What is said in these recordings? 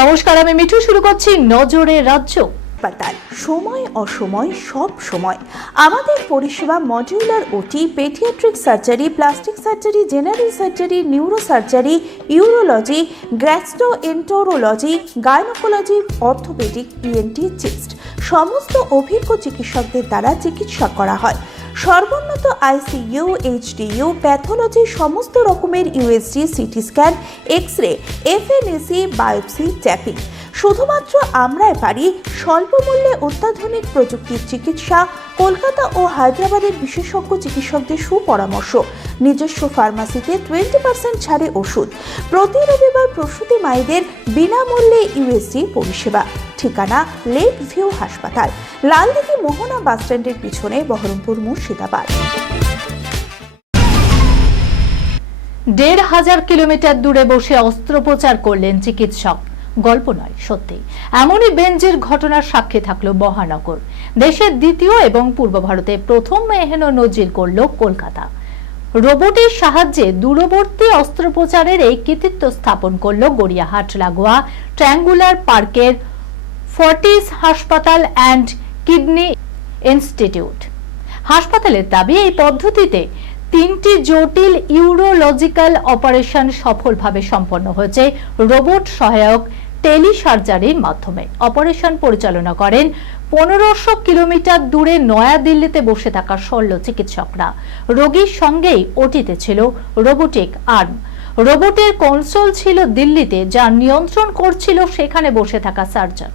নমস্কার, আমি মিঠু। শুরু করছি নজরে রাজ্য। হাসপাতাল সময় অসময় সব সময় আমাদের পরিষেবা modular OT, paediatric surgery, plastic surgery, general surgery, neuro surgery, urology, gastroenterology, gynaecology, orthopaedic, ENT, chest সমস্ত অভিজ্ঞ চিকিৎসকদের দ্বারা চিকিৎসা করা হয়। সর্বোন্নত আইসিইউ, এইচডিইউ, প্যাথোলজি, সমস্ত রকমের USG, CT scan, X-ray, FNAC, biopsy, tapping. শুধুমাত্র আমরাই পারি স্বল্প মূল্যে অত্যাধুনিক প্রযুক্তির চিকিৎসা। কলকাতা ও হায়দ্রাবাদের বিশেষজ্ঞ চিকিৎসকদের সুপরামর্শ, নিজস্ব ফার্মাসিতে 20% ছাড়ে ওষুধ, প্রতি রবিবার প্রসূতি মায়েদের বিনামূল্যে ইউএসজি পরিষেবা। ঠিকানা লেক ভিউ হাসপাতাল, লালদিঘি মোহনা বাসস্ট্যান্ডের পিছনে, বহরমপুর, মুর্শিদাবাদ। ১,৫০০ কিলোমিটার দূরে বসে অস্ত্রোপচার করলেন চিকিৎসক। গল্প নয়, সত্যি। এমনই বেঞ্জের ঘটনার সাক্ষী থাকলো মহানগর। দেশের দ্বিতীয় এবং পূর্ব ভারতে প্রথম এহেন নজির করল কলকাতা। রোবটের সাহায্যে দূরবর্তী অস্ত্রোপচারের এই কৃতিত্ব স্থাপন করল গড়িয়াহাট লাগোয়া ট্রায়াঙ্গুলার পার্কের ফর্টিস হাসপাতাল অ্যান্ড কিডনি ইনস্টিটিউট। হাসপাতালের দাবি, এই পদ্ধতিতে 3টি জটিল ইউরোলজিক্যাল অপারেশন সফলভাবে সম্পন্ন হয়েছে রোবট সহায়ক টেলিসার্জারির মাধ্যমে। অপারেশন পরিচালনা করেন 1500 কিলোমিটার দূরে নয়াদিল্লিতে বসে থাকা শল্য চিকিৎসকরা। রোগীর সঙ্গেই ওটিতে ছিল রোবোটিক আর্ম। রোবটের কনসোল ছিল দিল্লিতে, যা নিয়ন্ত্রণ করছিল সেখানে বসে থাকা সার্জন।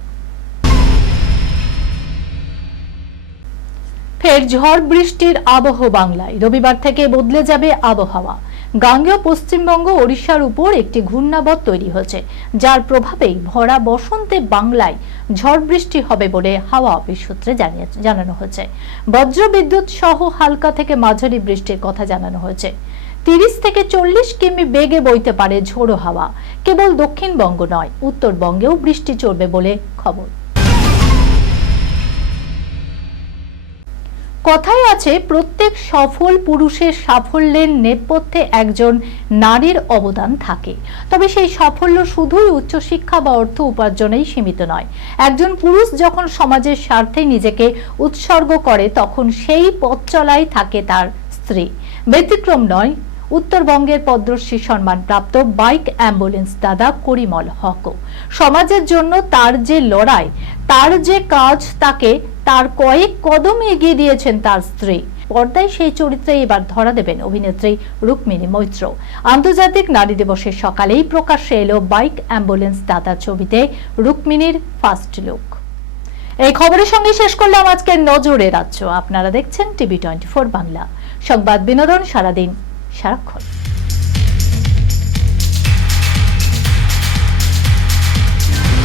ফের ঝড় বৃষ্টির আবহ বাংলায়। রবিবার থেকে বদলে যাবে আবহাওয়া। গাঙ্গেয় পশ্চিমবঙ্গ, ওড়িশার উপর একটি ঘূর্ণাবর্ত তৈরি হয়েছে, যার প্রভাবেই ভরা বসন্তে বাংলায় ঝড় বৃষ্টি হবে বলে হাওয়া অফিস সূত্রে জানানো হয়েছে। বজ্রবিদ্যুৎ সহ হালকা থেকে মাঝারি বৃষ্টির কথা জানানো হয়েছে। 30 থেকে 40 কিমি বেগে বইতে পারে ঝোড়ো হাওয়া। কেবল দক্ষিণবঙ্গ নয়, উত্তরবঙ্গেও বৃষ্টি চলবে বলে খবর। কথায় আছে, প্রত্যেক সফল পুরুষের সাফল্যের নেপথ্যে একজন নারীর অবদান থাকে। তবে সেই সাফল্য শুধুই উচ্চশিক্ষা বা অর্থ উপার্জনেই সীমিত নয়। একজন পুরুষ যখন সমাজের স্বার্থে নিজেকে উৎসর্গ করে, তখন সেই পথ চলাই থাকে তার স্ত্রী। ব্যতিক্রম নয় উত্তরবঙ্গের পদ্মশ্রী সম্মানপ্রাপ্ত বাইক অ্যাম্বুলেন্স দাদা করিমল হক। সমাজের জন্য তার যে লড়াই, তার যে কাজ, তাকে তার কয়েক কদম এগিয়ে দিয়েছেন তার স্ত্রী। পর্দায় সেই চরিত্রে এবার ধরা দেবেন অভিনেত্রী রুক্মিণী মৈত্র। আন্তর্জাতিক নারী দিবসের সকালেই প্রকাশ্যে এলো বাইক অ্যাম্বুলেন্স দাদা ছবিতে রুক্মিণীর ফার্স্ট লুক। এই খবরের সঙ্গে শেষ করলাম আজকের নজরে রাজ্য। আপনারা দেখছেন টিভি 24 বাংলা, সংবাদ বিনোদন সারাদিন সারাক্ষণ।